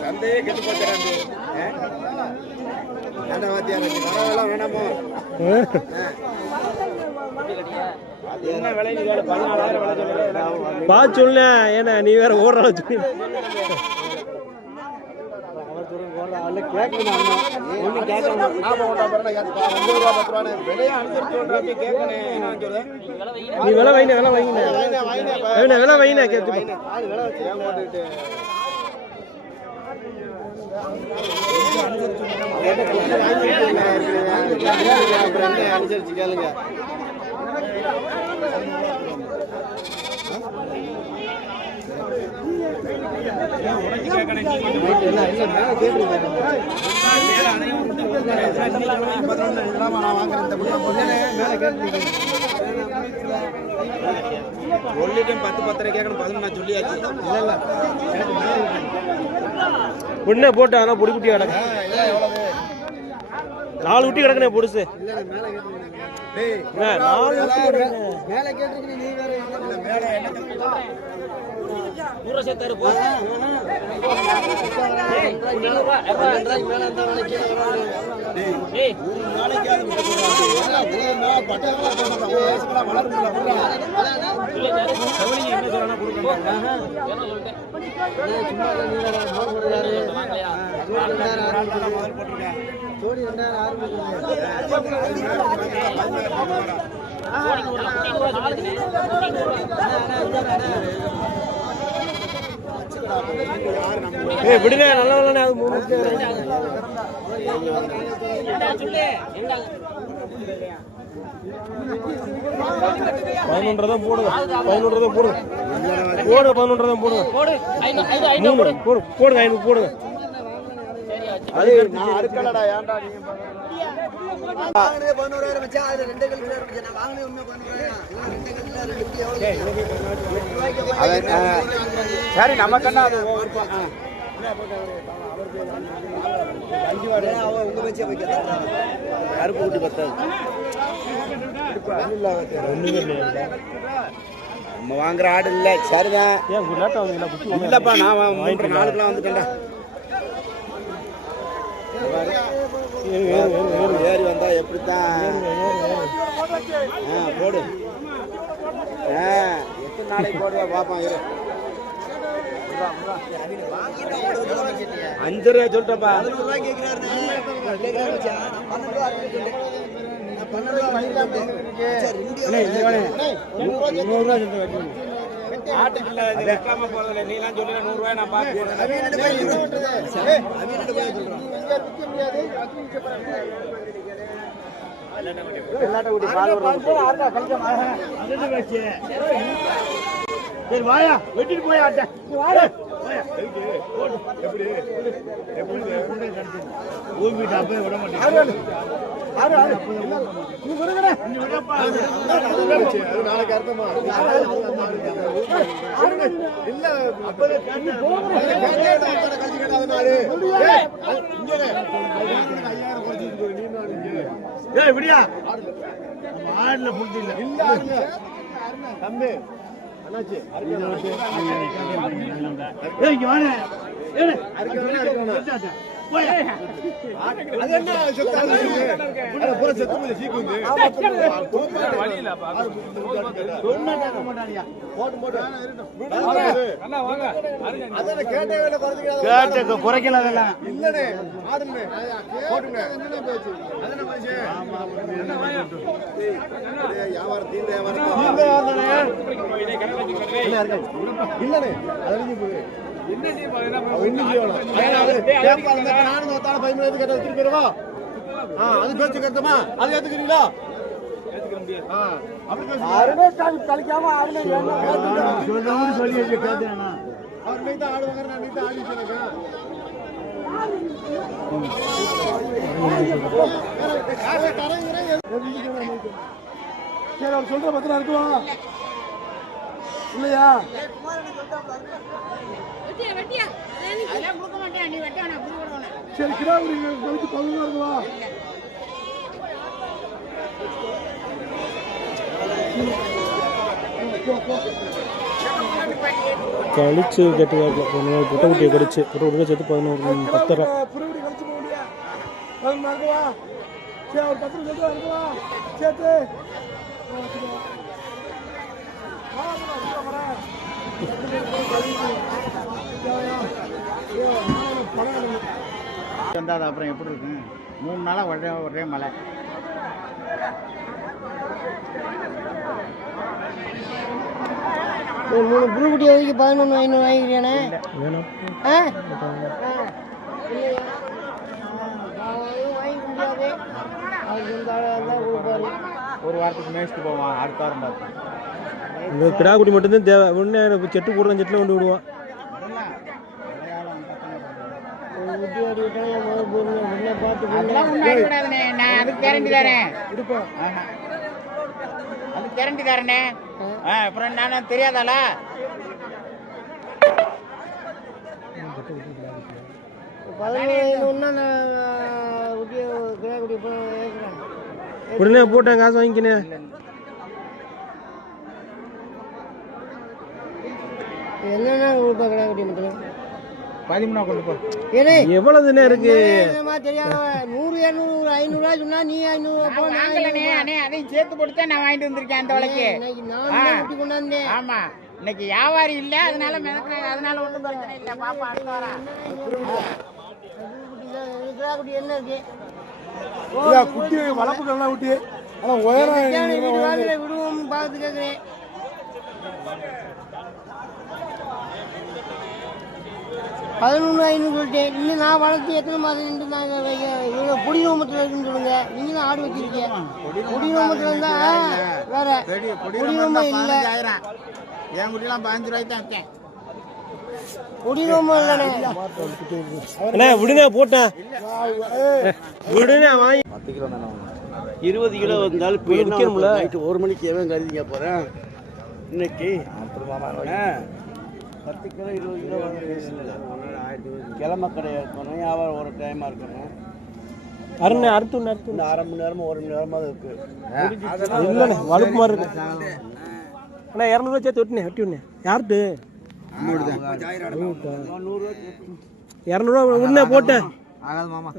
சந்தையே கெட்டு விலை? சொல்லுங்க பா சொல்ல ஏன்னா நீ வேற ஓடுற சொல்லி நீ விலை வைங்க விலை வைங்க வைன விலை வைன கேட்டு அனுசரிச்சு கேளுங்க சொல்லிட்டேன் பத்து பத்தரை கேட்கணும் பதினொன்று சொல்லியாச்சு இல்ல இல்ல பொண்ணே போட்டு அதெல்லாம் பொடி குட்டி கிடக்கு நாலு குட்டி கிடக்குனே பொடுசு நாலு குட்டி. மேல நீ வேற மேல என்ன நூறுரூவா சேர்த்தாரு போ. ஜோடி ரெண்டாயிரம் ஆறு ஏய் விடுங்க நல்ல நல்ல அது மூணு குட்டி பதினொன்றதான் போடுங்க. பதினொன்றதான் போடுங்க. போடு பதினொன்றதான் போடுங்க. மூணு போடு போடுங்க ஐநூறு போடுங்க. அது நான் அறுக்கலடா ஏன்டா நீ வாங்கினது பதினோராயிரம் வச்சா அது ரெண்டு கழுத்துல இருந்துச்சு நான் வாங்கினது உண்மை பதினோராயிரம் சரி நமக்கெல்லாம் அது வச்சே கருப்பு குட்டி பத்தாது நம்ம வாங்குற ஆடு இல்ல. சரிதான். ஒண்ணு இல்லப்பா நான் மூன்று நாளுக்குலாம் வந்துட்டேன்டா. ஏறு, வந்தா எப்படித்தான்? ஆ, போடு. ஆ, எத்தனை நாளைக்கு போடுவா பாப்போம் இரு. அஞ்சு ரூபா சொல்லிட்டப்பா பதினோரு ரூபாய் கேட்கிறாரு ரெண்டு கிலோ வச்சா நான் பன்னெண்டு ரூபா அறுபது சொல்லிட்டேன் நான் பன்னெண்டு ரூபா வாங்கிட்டேன் சரி வாயா வெட்டிட்டு போய் ஆட்ட ஆட்டுக்குள்ள இது வைக்காம போறதில்ல நீலாம் சொல்லி நூறு ஏய் விடியா. ஆடுல புடிச்சு இல்ல. தம்பி அண்ணாச்சி. ஏய் இங்க வாணே ஏய் அது என்ன கேட்டே வேலை குறைஞ்சிக்காத கேட்ட குறைக்கல அதெல்லாம் இல்லனே ஆடுனே போட்டுங்க வியாபாரம் தீந்த வியாபாரம் போய் நானும் பதிமூணு வச்சுட்டு ஆ அது பேச்சு அது ஏத்துக்கிறீங்களா ஆ, கழிக்காம பேசுங்க. சொல்லி கேட்டேன் அவர் நீ தான் ஆடுவாங்க நான் நீ தான் ஆடி சொன்னேன் சரி அவர் சொல்ற பத்திரம் இருக்குவா வேணாம் சரி கிடாவுரி கழிச்சு பதினொன்று இருக்குவா கழிச்சு கட்டு கேட்கல புட்டை குட்டியை கடிச்சு. புட்டை குட்டியை சேர்த்து பதினோரு பத்தரை. கழிச்சு போக முடியா? பதினொன்று இருக்குவா சரி ஒரு பத்து சேர்த்து. வந்தால் அப்புறம் எப்படி இருக்கும் மூணு நாளாக ஒரே ஒரே மழை. ஒரு மூணு குட்டியை ஒதுக்கி பதினொன்று ஐநூறு வாங்கிக்கிறேனே வேணாம். ஆ? ஒரு வாரத்துக்கு மேய்ச்சிட்டு போவான் அடுத்த வாரம் பார்த்து இந்த கிடா குட்டி மட்டும்தான் தேவை. உடனே செட்டு போடுற செட்டில் கொண்டு விடுவான். ஒரு குட்டி ஓடி விட்டாலும் என் முதல் பொருள் உடனே பார்த்து அதெல்லாம் ஒன்றும் ஆகக்கூடாதுண்ணே நான் அதுக்கு கேரண்டி தரேன் இருப்போம் ஆஹா. அதுக்கு கேரண்டி தரேனே ஆ அப்புறம் நான் தெரியாதாளா பதினொன்று ஐநூறுனா நான் குட்டியை கிடா குட்டி இப்போ ஏற்கிறேன் உடனே போட்டேன் காசு வாங்கிக்கினேன் என்னென்ன கொடுப்பா கிடா குட்டி மட்டும்? பதிமூணா கொண்டு போ. ஏடே எவ்வளவுதுண்ணே இருக்கு? என்னமா தெரியாதவ? நூறு இரநூறு ஒரு ஐநூறுரூவா சொன்னா நீ ஐநூறு போ அண்ணே அதையும் சேர்த்து போட்டு தான் நான் வாங்கிட்டு வந்திருக்கேன் அந்த இன்னைக்கு நான் குட்டி கொண்டாந்தேன். ஆமா. இன்னைக்கு வியாபாரி இல்ல அதனால மிதக்கிறேன் அதனால ஒன்றும் பிரச்சனை இல்லை. பாப்பா அடுத்த வாரம் குட்டி என்ன இருக்கு? இல்ல, குட்டி வளர்ப்பு குட்டி உயரம் விடுவோம் பார்த்து கேட்குறேன் பதினொன்று ஐநூறு சொல்லிட்டேன் இன்னும் நான் வளர்த்து எத்தனை மாதம் நின்று நான் வைக்க? இவ்வளோ பொடி நோமத்தில் இருக்குன்னு சொல்லுங்க. நீங்க தான் ஆடு வச்சிருக்கீங்க. பொடி நோமத்தில் இருந்தா வேற. பொடி நோமம் இல்லை. என் குட்டிலாம் பதினஞ்சு ரூபாய்க்கு தான் வாங்கி. இருபது கிலோ வந்தாலும் ஒரு மணிக்கு எவன் கருதிங்க போகிறேன் இன்னைக்கு. பத்து கிலோ இருபது கிலோ வாங்க கிழமை கடை இருக்கணும் வியாபாரம் ஒரு டைமாக இருக்கணும். அருண்ணே அறுத்து இன்னும் அரை மணி நேரமா ஒரு மணி நேரமாக இருக்கு. இல்லைண்ணே வலுப்பு மாதிரி இருக்கு. அண்ணா இரநூறுவா சேர்த்து வெட்டினே வெட்டி விடனே யார்ட்டு இரநூறுவா உடனே போட்டேன். ஆகாது மாமா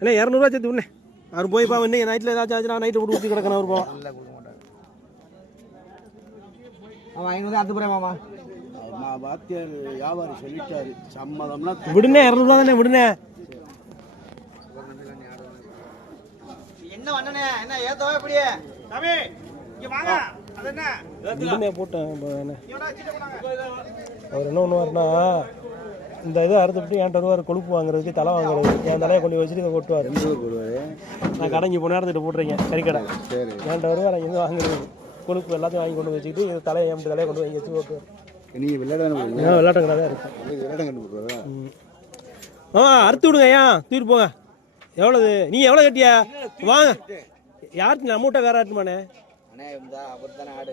அண்ணே இரநூறுவா சேர்த்து விடனே அவர் போய் பாவம் இன்னைக்கு நைட்டில் ஏதாச்சும் ஆச்சுன்னா நைட்டு விட்டு ஊற்றி கிடக்கணும் அவர் போவோம் அவன் ஐநூறு அது போகிறேன் மாமா. வாத்தியார் வியாபாரி சொல்லிட்டாரு. சம்மதம்னா விடுனே இரநூறுவா தானே விடுனே என்ன வண்ணனே என்ன ஏத்தவா இப்படி தம்பி இங்க வாங்க. அது என்ன? விடுனே போட்டேன் இப்ப என்ன? அவர் என்ன பண்ணுவாருன்னா இந்த இதை அறுத்துட்டு என்கிட்ட வருவார் கொழுப்பு வாங்குறதுக்கு தலை வாங்குறதுக்கு. என் தலையை கொண்டு வச்சுட்டு இதை கொட்டுவார். நான் கடைஞ்சி போன நேரத்துக்கு போட்டுறீங்க கறிக்கடை. என்கிட்ட வருவார் இங்கே வாங்குறது. கொழுப்பு எல்லாத்தையும் வாங்கி கொண்டு வச்சுக்கிட்டு இது தலையை என் தலையை கொண்டு வாங்கி வச்சு ஓட்டுவார் விளையாட இருக்கும். ஆ அறுத்து விடுங்க ஐயா. தூக்கிட்டு போங்க. எவ்வளவு? நீ எவ்வளோ கட்டியா? வாங்க. யார்ட்டு நம்ம வீட்டை வேற ஆட்டுமானே அண்ணே இந்த அவர் தானே ஆடு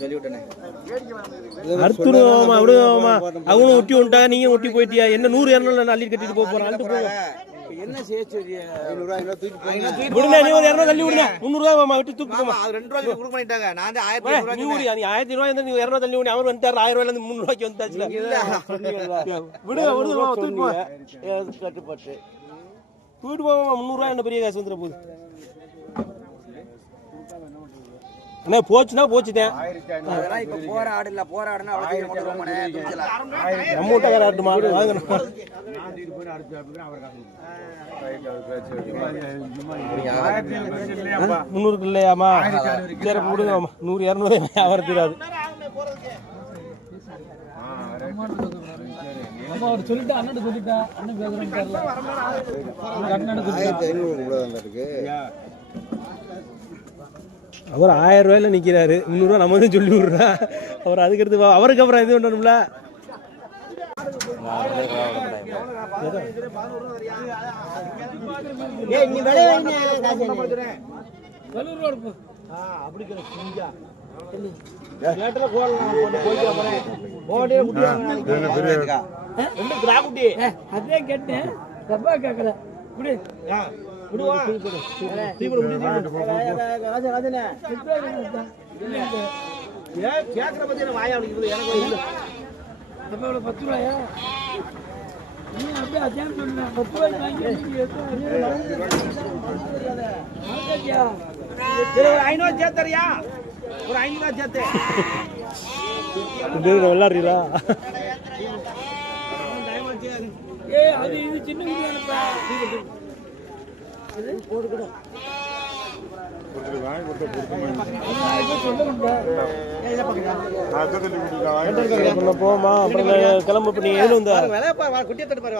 சொல்லிவிட்டேனே. அறுத்து விடுவோமா விடுவோமா அவங்களும் ஒட்டி விட்டாங்க நீங்க ஒட்டி போயிட்டியா? என்ன நூறு இரநூறு நான் அள்ளி கட்டிட்டு போக போறேன். அள்ளிட்டு போங்க என்ன செய்ய சொல்றிய ஐநூறுரூவா ஐநூறு தூக்கி போங்க. விடுங்க நீ ஒரு இரநூறு தள்ளி விடுங்க. முந்நூறுவா மாமா விட்டு தூக்கு போமா அது ரெண்டு ரூபாய்க்கு கொடுக்க பண்ணிட்டாங்க நான் வந்து ஆயிரத்தி ஏய், நீ ஒரு நீ ஆயிரத்தி ரூபாய் நீ இரநூறு தள்ளி விடு அவர் வந்துட்டாரு ஆயிரம் ரூபாயில இருந்து முந்நூறு ரூபாய்க்கு வந்தாச்சுல விடுங்க விடுங்க தூக்கிட்டு முந்நூறுவா என்ன பெரிய காசு வந்துட போகுது அண்ணா போச்சுன்னா போச்சுட்டேன் அதெல்லாம் இப்ப போற ஆடு இல்ல போற ஆடுனா அவ்வளவு கொண்டு வர மாட்டேன் நம்ம வீட்டை வேற ஆட்டுமா வாங்கணும். முந்நூறுக்கு இல்லையாமா சரி அப்ப விடுங்க மாமா நூறு இரநூறு வியாபாரம் தீராது ஆயிரத்தி ஐநூறு கூட இருக்கு அவர் ஆயிரம் ரூபாயில நிக்கிறாரு. முந்நூறுவா நம்ம தான் சொல்லி விடுறா. அவர் அதுக்கடுத்து அவருக்கு அப்புறம் இது பண்ணணும்ல? ஏய் நீ அதே தப்பா கேட்கல இப்படி கேக்குற பத்தி எனக்கு வாயா வலிக்குது எனக்கு இல்ல சரி, ஒரு ஐநூறு சேர்த்தறியா? ஒரு ஐநூறு சேர்த்து விளாடுறீங்களா பண்ண போமா? அப்புறம் கிளம்பு கிளம்ப இப்ப நீ எதுல வா, குட்டியை தட்டு பாரு